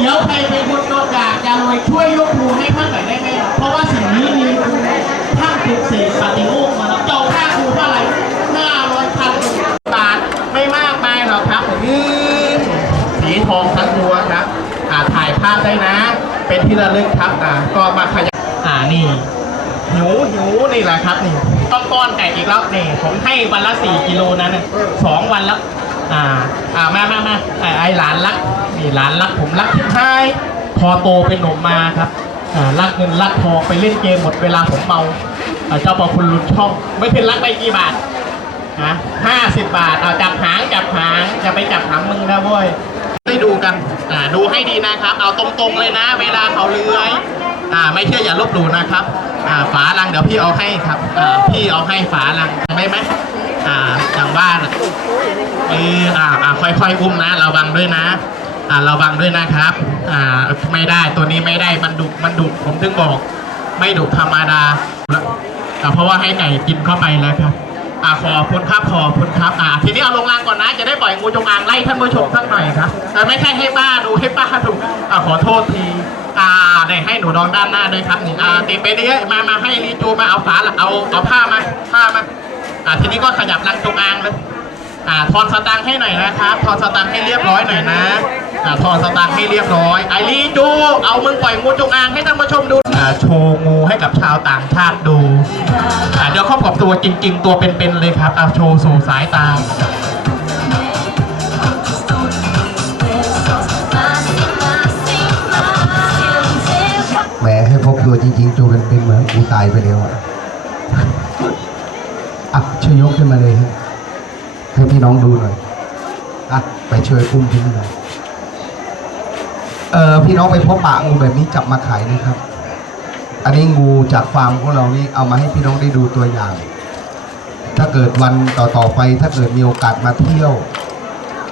เดี๋ยวใครเป็นคนโดนด่าจะรวยช่วยยกมือให้ท่านหน่อยได้ไหมเพราะว่าสิ่งนี้มีท่านปุกเสกปฏิโมกมาแล้วเจ้าค่าครูเท่าไหร่ห้าร้อยพันบาทไม่มากมายหรอกครับผมนี่สีทองทั้งตัวครับอาถ่ายภาพได้นะ เป็นที่ระลึกครับอ่าก็มาขยับอ่านี่หิวหิวนี่แหละครับนี่ต้องก้อนไก่อีกแล้วนี่ผมให้วันละสี่กิโลนั้นสองวันแล้ว อ่าอ่ามามามาไอ้ไอ้หลานรักนี่หลานรักผมรักที่ท้ายพอโตเป็นหนุ่มมาครับอ่ารักเงินรักทองไปเล่นเกมหมดเวลาผมเมาอ่าเจ้าพอคุณลุนช่อง ไม่เป็นรักได้กี่บาทฮะห้าสิบบาทเอาจับหางจับหางจะไปจับหางมึงนะเว้ยได้ดูกันอ่าดูให้ดีนะครับ เอาตรงๆเลยนะ เวลาเขาเลื้อยอ่าไม่เชื่ออย่าลบหลู่นะครับอ่าฝาลังเดี๋ยวพี่เอาให้ครับอ่าพี่เอาให้ฝาลังได้ไหม อ่าอย่างว่านเอออ่าอ่าค่อยๆอุ้มนะระวังด้วยนะ อ่าระวังด้วยนะครับ อ่าไม่ได้ตัวนี้ไม่ได้มันดุมันดุผมถึงบอก ไม่ดุธรรมดาอ่เพราะว่าให้ไก่กินเข้าไปแล้วครับอ่าขอบคุณครับขอบคุณครับอ่าทีนี้เอาลงรางก่อนนะ จะได้ปล่อยงูจงอางไล่ท่านผู้ชมสักหน่อยครับแต่ไม่ใช่ให้ป้าดูให้ป้าดูอ่าขอโทษทีอ่าได้ให้หนูน้องด้านหน้าด้วยครับนี่อ่าติดไปเรื่อยมามาให้ลีจูมาเอาฝาละเอาเอาผ้ามาผ้ามา อ่าทีนี้ก็ขยับรังจงอางเลยอ่าทอนสตังค์ให้หน่อยนะครับทอนสตังค์ให้เรียบร้อยหน่อยนะอ่าทอนสตังค์ให้เรียบร้อยไอรีจูเอามึงปล่อยงูจงอางให้ท่านผู้ชมดูอ่าโชว์งูให้กับชาวต่างชาติดูอ่าเดี๋ยวครอบกับตัวจริง ๆ ตัวเป็นๆเลยครับเอาโชว์สู่สายตาแหมให้พบตัวจริงๆตัวเป็นๆเหมือนกูตายไปแล้วอะ อะช่วยยกขึ้นมาเลยฮะให้พี่น้องดูหน่อยอะไปช่วยอุ้มพี่หน่อยเออพี่น้องไปพบปะงูแบบนี้จับมาขายนะครับ อันนี้งูจากฟาร์มของเรานี่เอามาให้พี่น้องได้ดูตัวอย่าง ถ้าเกิดวันต่อๆไป ถ้าเกิดมีโอกาสมาเที่ยว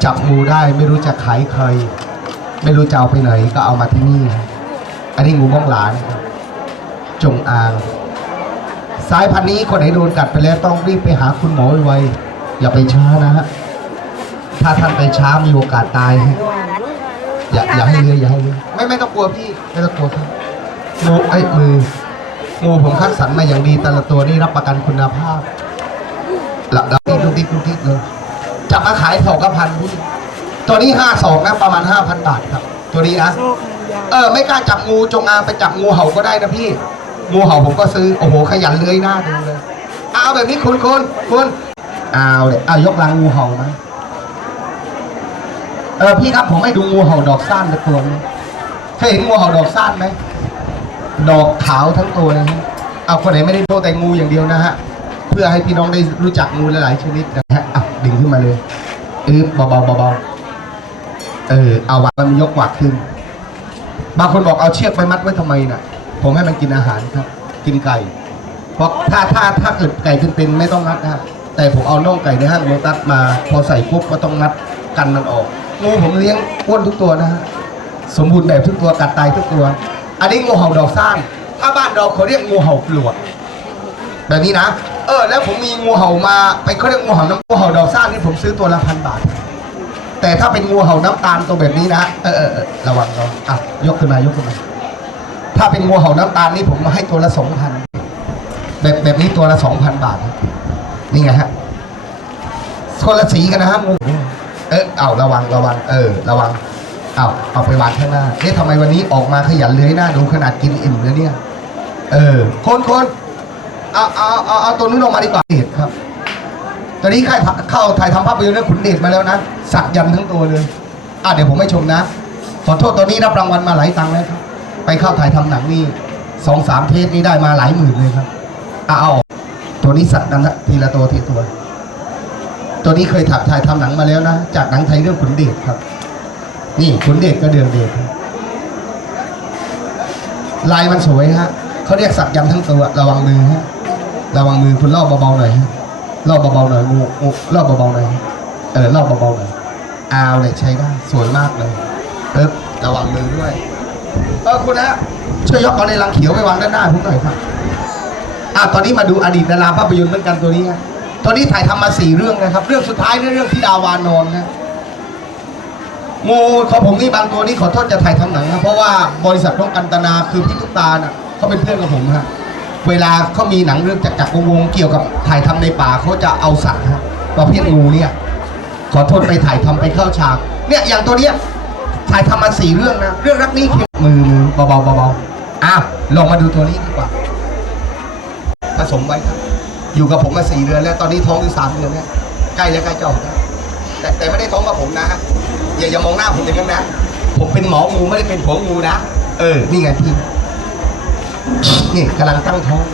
จับงูได้ไม่รู้จะขายใคร ไม่รู้จะเอาไปไหนก็เอามาที่นี่ อันนี้งูบ้องหลานะครับจงอาง สายพันธุ์นี้คนไหนโดนกัดไปแล้วต้องรีบไปหาคุณหมอไวๆอย่าไปช้านะฮะถ้าท่านไปช้ามีโอกาสตายฮะอย่าอย่าให้เลือยอย่าให้เลือยไม่ไม่ต้องกลัวพี่ไม่ต้องกลัวครับงูไอ้ยมืองูผมคัดสรรมาอย่างดีแต่ละตัวนี่รับประกันคุณภาพหลับแล้วนี่ดูดิดูดิเลยจับมาขายสองกพันพี่ตัวนี้ห้าสองนะประมาณห้าพันบาทครับ ตัวนี้นะเออไม่กล้าจับงูจงอางไปจับงูเห่าก็ได้นะพี่ งูเห่าผมก็ซื้อ โอ้โห ขยันเลื้อยหน้าดูเลย เอาแบบนี้คุณคุณคุณเอาเลยเอายกลังงูเห่ามาเออพี่ครับผมให้ดูงูเห่าดอกซ่านตัวนี้เคยเห็นงูเห่าดอกซ่านไหม ดอกขาวทั้งตัวเลยนะเอาคนไหนไม่ได้โทษแต่งูอย่างเดียวนะฮะ เพื่อให้พี่น้องได้รู้จักงูหลายๆชนิดนะฮะอะดึงขึ้นมาเลยอือเบาๆเบาๆเออ เอาวางมันยกหวักขึ้น บางคนบอกเอาเชือกไปมัดไว้ทำไมน่ะ ผมให้มันกินอาหารครับ กินไก่ เพราะถ้าถ้าถ้าเกิดไก่เป็นๆไม่ต้องมัดนะแต่ผมเอาน่องไก่ในห้างโลตัสมา พอใส่ปุ๊บก็ต้องมัดกันมันออกงูผมเลี้ยงอ้วนทุกตัวนะฮะสมบูรณ์แบบทุกตัวกัดตายทุกตัว อันนี้งูเห่าดอกซ่านถ้าบ้านเราเขาเรียกงูเห่าปลวกแบบนี้นะ เออ แล้วผมมีงูเห่ามาเป็นเขาเรียกงูเห่าน้ำงูเห่าดอกซ่านนี่ผมซื้อตัวละพันบาท แต่ถ้าเป็นงูเห่าน้ำตาลตัวแบบนี้นะ เออเออระวังระวังอะยกขึ้นมายกขึ้นมา ถ้าเป็นงูเห่าน้ำตาลนี่ผมมาให้ตัวละสองพันแบบแบบนี้ตัวละสองพันบาท นี่ไงฮะคนละสีกันนะฮะงูเออเอาระวังระวัง เออ ระวังเอาเอาไปวางข้างหน้าเอ๊ะทำไมวันนี้ออกมาขยันเลื้อยหน้าดูขนาดกินอิ่มแล้วเนี่ย เออ คนคนเอาเอาเอาเอาตัวนู้นออกมาดีกว่าเห็นครับตอนนี้เข้าเข้าถ่ายทำภาพยนตร์เรื่องขุนเดชมาแล้วนะสักยันทั้งตัวเลย อะเดี๋ยวผมไม่ชมนะ ขอโทษตัวนี้รับรางวัลมาหลายตังค์แล้วครับ ไปเข้าถ่ายทำหนังนี่สองสามเทปนี่ได้มาหลายหมื่นเลยครับอะเอาออกตัวนี้สักนั้นะทีละตัวทีตัว ตัวนี้เคยถ่ายถ่ายทำหนังมาแล้วนะ จากหนังไทยเรื่องขุนเดชครับ นี่ขุนเดชก็เดือนเดชลายมันสวยฮะเขาเรียกสักยันทั้งตัวระวังมือฮะระวังมือคุณล่อบเบาๆหน่อยฮะรอบเบาๆหน่อยงูงูรอบเบาๆหน่อยเออรอบเบาๆหน่อยอาวเนี่ยใช้ได้สวยมากเลยปึ๊บระวังมือด้วย เออคุณนะช่วยยกเอาในรังเขียวไปวางด้านหน้าผมหน่อยครับอะตอนนี้มาดูอดีตดาราภาพยนตร์เหมือนกันตัวนี้ฮะตอนนี้ถ่ายทำมาสี่เรื่องนะครับ เรื่องสุดท้ายนี่เรื่องที่ดาวานอนนะงูของผมนี่บางตัวนี่ขอโทษจะถ่ายทำหนังนะเพราะว่าบริษัทน้องกันตนาคือพี่ตุ๊กตาน่ะเขาเป็นเพื่อนกับผมฮะเวลาเขามีหนังเรื่องจักรจักรวงเกี่ยวกับถ่ายทำในป่าเขาจะเอาสัตว์ฮะประเภทงูเนี่ยขอโทษไปถ่ายทำไปเข้าฉากเนี่ยอย่างตัวเนี้ยถ่ายทำมาสี่เรื่องนะเรื่องรักนี้คือ มือมือเบาๆเบาๆอ้าวลองมาดูตัวนี้ดีกว่า ผสมไว้ครับ อยู่กับผมมาสี่เดือนแล้ว ตอนนี้ท้องอยู่สามเดือนแล้วใกล้แล้วใกล้จะออกแล้วแต่แต่ไม่ได้ท้องกับผมนะอย่าอย่ามองหน้าผมอย่างนั้นนะผมเป็นหมองูไม่ได้เป็นผัวงูนะเออ นี่ไงพี่นี่กำลังตั้งท้อง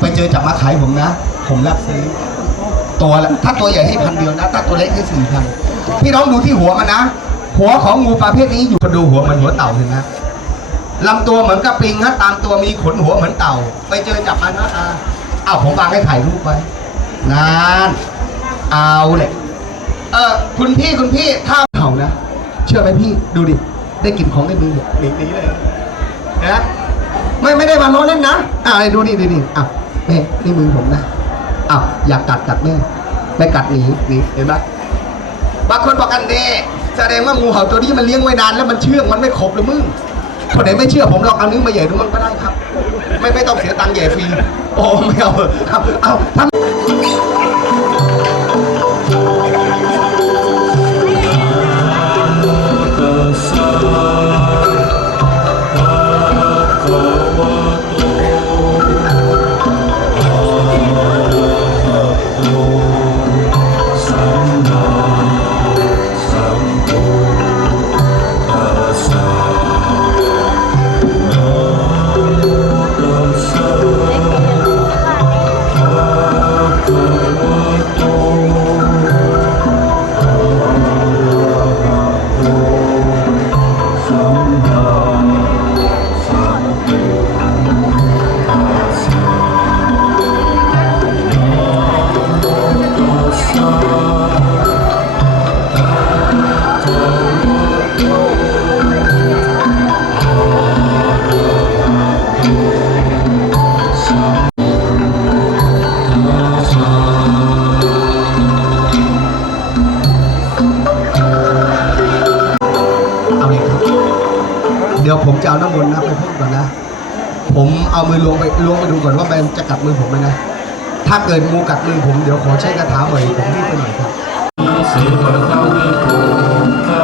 ไปเจอจับมาขายผมนะ ผมรับซื้อ ตัวละถ้าตัวใหญ่ให้พันเดียวนะ ถ้าตัวเล็กให้สี่พันพี่น้องดูที่หัวมันนะ หัวของงูประเภทนี้อยู่ก็ดูหัวมันหัวเต่าเห็นไหมลำตัวเหมือนกับปลิงฮะตามตัวมีขนหัวเหมือนเต่า ไปเจอจับมันนะอาอ้าผมวางให้ถ่ายรูปไว้นานเอาเลยเออคุณพี่คุณพี่ถ้าเห่านะเชื่อไหมพี่ดูดิได้กลิ่นของในมือหนีนีเลยนะไม่ไม่ได้มาล้อเล่นนะอ่าดูนี่ดูนี่อะแม่นี่มือผมนะอ้าอยากกัดกัดแม่ไม่กัดหนีหนีเห็นไหมบางคนบอกกันเน่ แสดงว่างูเห่าตัวนี้มันเลี้ยงไว้นานแล้วมันเชื่องมันไม่ขบหรือมึงคนไหนไม่เชื่อผมลองเอานิ้วมาใหย่ดูมันก็ได้ครับ ไม่ไม่ต้องเสียตังค์ใหย่ฟรีโอ้ไม่เอาเอาเอาทำ ผมเอามือลวงไปล้วงไปดูก่อนว่ามันจะกัดมือผมไหมนะ ถ้าเกิดงูกัดมือผมเดี๋ยวขอใช้คาถาหน่อยผมรีบไปหน่อยครับสิวะตวิภูทะ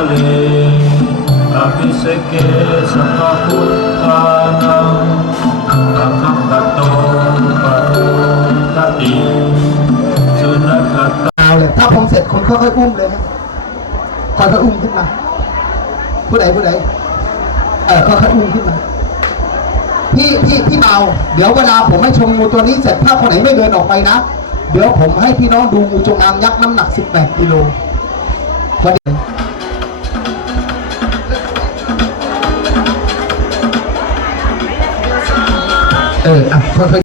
เอานังเอาเลยถ้าผมเสร็จคุณค่อยๆอุ้มเลยครับค่อยๆอุ้มขึ้นมา ผู้ใดผู้ใดเออค่อยๆอุ้มขึ้นมา พี่พี่พี่เบาเดี๋ยวเวลาผมให้ชมงูตัวนี้เสร็จถ้าคนไหนไม่เดินออกไปนะ เดี๋ยวผมให้พี่น้องดูงูจงอางยักษ์น้ำหนัก 18กิโลพอดีเอออะค่อย